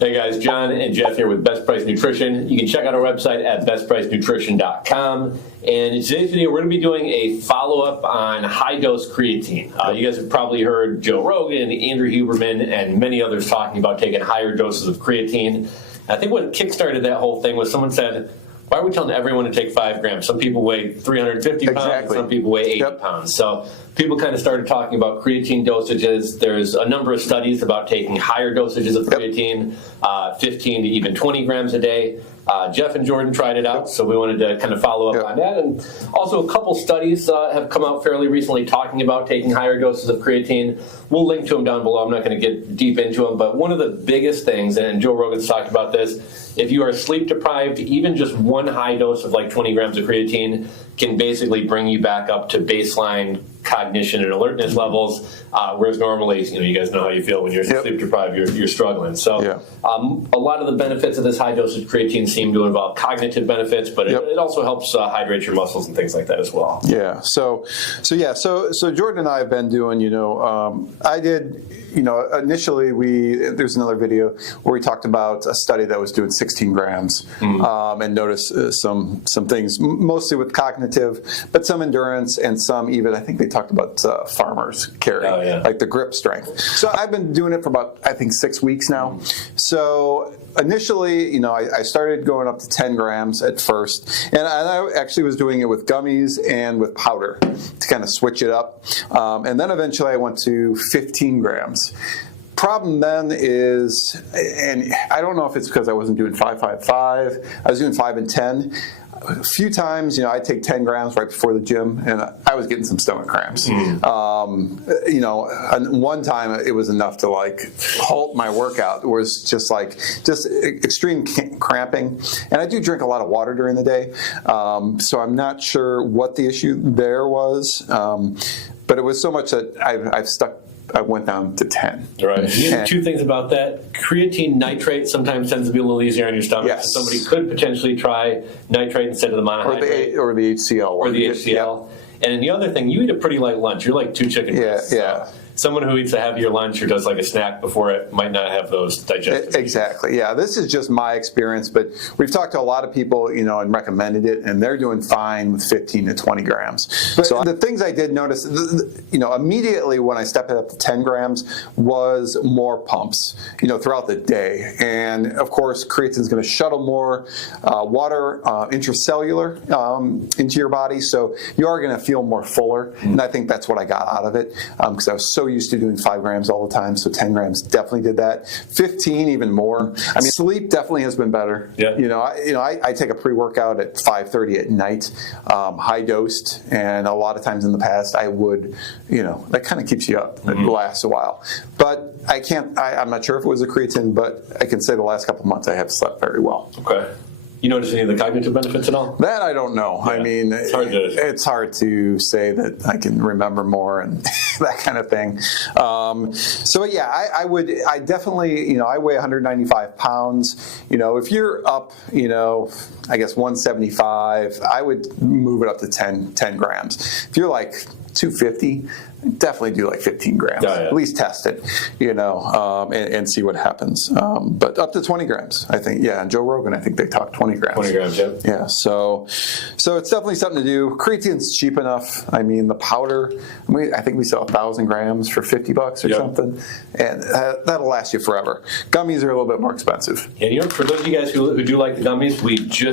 Hey guys, John and Jeff here with Best Price Nutrition. You can check out our website at BestPriceNutrition.com. And in today's video, we're going to be doing a follow-up on high-dose creatine. You guys have probably heard Joe Rogan, Andrew Huberman, and many others talking about taking higher doses of creatine. I think what kickstarted that whole thing was someone said, why are we telling everyone to take 5 grams? Some people weigh 350 pounds, Exactly. some people weigh 80 pounds. So people kind of started talking about creatine dosages. There's a number of studies about taking higher dosages of creatine, 15 to even 20 grams a day. Jeff and Jordan tried it out, so we wanted to kind of follow up on that. And also a couple studies have come out fairly recently talking about taking higher doses of creatine. We'll link to them down below. I'm not going to get deep into them, but one of the biggest things, and Joe Rogan's talked about this, if you are sleep deprived, even just one high dose of like 20 grams of creatine can basically bring you back up to baseline cognition and alertness levels, whereas normally, you guys know how you feel when you're sleep deprived, you're struggling. So a lot of the benefits of this high dosage creatine seem to involve cognitive benefits, but it also helps hydrate your muscles and things like that as well. Yeah. So Jordan and I have been doing, I did, initially there's another video where we talked about a study that was doing 16 grams and noticed some things, mostly with cognitive, but some endurance and some even, I think they talked about farmers carry, like the grip strength. So I've been doing it for about, I think, 6 weeks now. So initially, I started going up to 10 grams at first, and I actually was doing it with gummies and with powder to kind of switch it up. And then eventually I went to 15 grams. Problem then is, and I don't know if it's because I wasn't doing 5-5-5, I was doing 5 and 10. A few times, I'd take 10 grams right before the gym, and I was getting some stomach cramps. And one time it was enough to like halt my workout. It was just extreme cramping. And I do drink a lot of water during the day, so I'm not sure what the issue there was. But it was so much that I went down to 10. Right. Two things about that. Creatine nitrate sometimes tends to be a little easier on your stomach. Yes. So somebody could potentially try nitrate instead of the monohydrate. Or the HCl. Or the HCl. And then the other thing, you eat a pretty light lunch. You're like 2 chicken breasts. So someone who eats a heavier lunch or does like a snack before it might not have those digestive Exactly. Yeah, this is just my experience, but we've talked to a lot of people, and recommended it, and they're doing fine with 15 to 20 grams. But so the things I did notice, immediately when I stepped it up to 10 grams was more pumps, throughout the day. And of course, creatine is going to shuttle more water intracellular into your body, so you are going to feel more fuller. And I think that's what I got out of it, because I was so used to doing 5 grams all the time, so 10 grams definitely did that. 15 even more. I mean, sleep definitely has been better. I take a pre-workout at 5:30 at night, high dosed, and a lot of times in the past I would, that kind of keeps you up. It lasts a while, but I'm not sure if it was a creatine, but I can say the last couple of months I have slept very well. Okay. You notice any of the cognitive benefits at all? That I don't know. I mean, it's hard to say that I can remember more and that kind of thing. So yeah, I definitely, I weigh 195 pounds. If you're up, I guess 175, I would move it up to 10 grams. If you're like 250, definitely do like 15 grams. At least test it, and see what happens. But up to 20 grams, I think. Yeah, and Joe Rogan, I think they talk 20 grams. 20 grams, yeah. Yeah, so it's definitely something to do. Creatine's cheap enough. I mean, the powder, I think we sell 1,000 grams for $50 or something, and that'll last you forever. Gummies are a little bit more expensive. And for those of you guys who do like the gummies,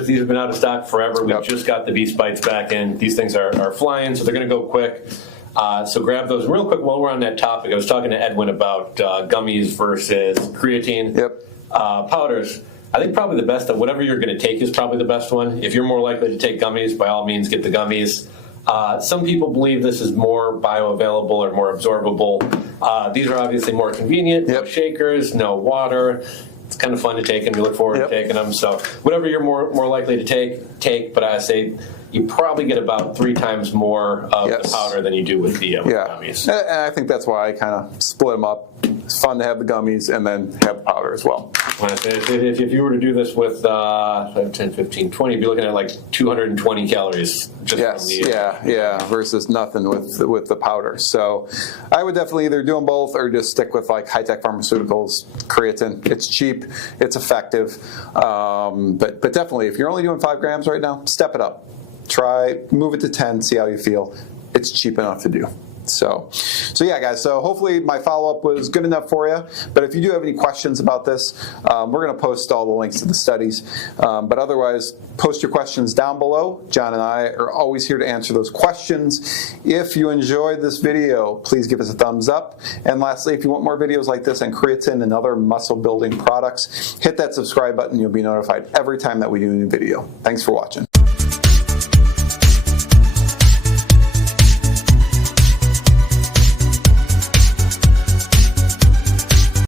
these have been out of stock forever. We just got the Beast Bites back in. These things are flying, so they're going to go quick. So grab those real quick while we're on that topic. I was talking to Edwin about gummies versus creatine. Powders. I think probably the best, whatever you're going to take is probably the best one. If you're more likely to take gummies, by all means get the gummies. Some people believe this is more bioavailable or more absorbable. These are obviously more convenient. No shakers, no water. It's kind of fun to take them. You look forward to taking them. So whatever you're more likely to take. But I say you probably get about 3 times more of the Yes. powder than you do with the gummies. And I think that's why I kind of split them up. It's fun to have the gummies and then have the powder as well. If you were to do this with 10, 15, 20, you'd be looking at like 220 calories just Yes, from the versus nothing with the powder. So I would definitely either do them both or just stick with like high-tech pharmaceuticals, creatine. It's cheap, it's effective, but definitely if you're only doing 5 grams right now, step it up. Move it to 10, see how you feel. It's cheap enough to do. So yeah, guys, so hopefully my follow-up was good enough for you. But if you do have any questions about this, we're going to post all the links to the studies. But otherwise, post your questions down below. John and I are always here to answer those questions. If you enjoyed this video, please give us a thumbs up. And lastly, if you want more videos like this on creatine and other muscle-building products, hit that subscribe button. You'll be notified every time that we do a new video. Thanks for watching.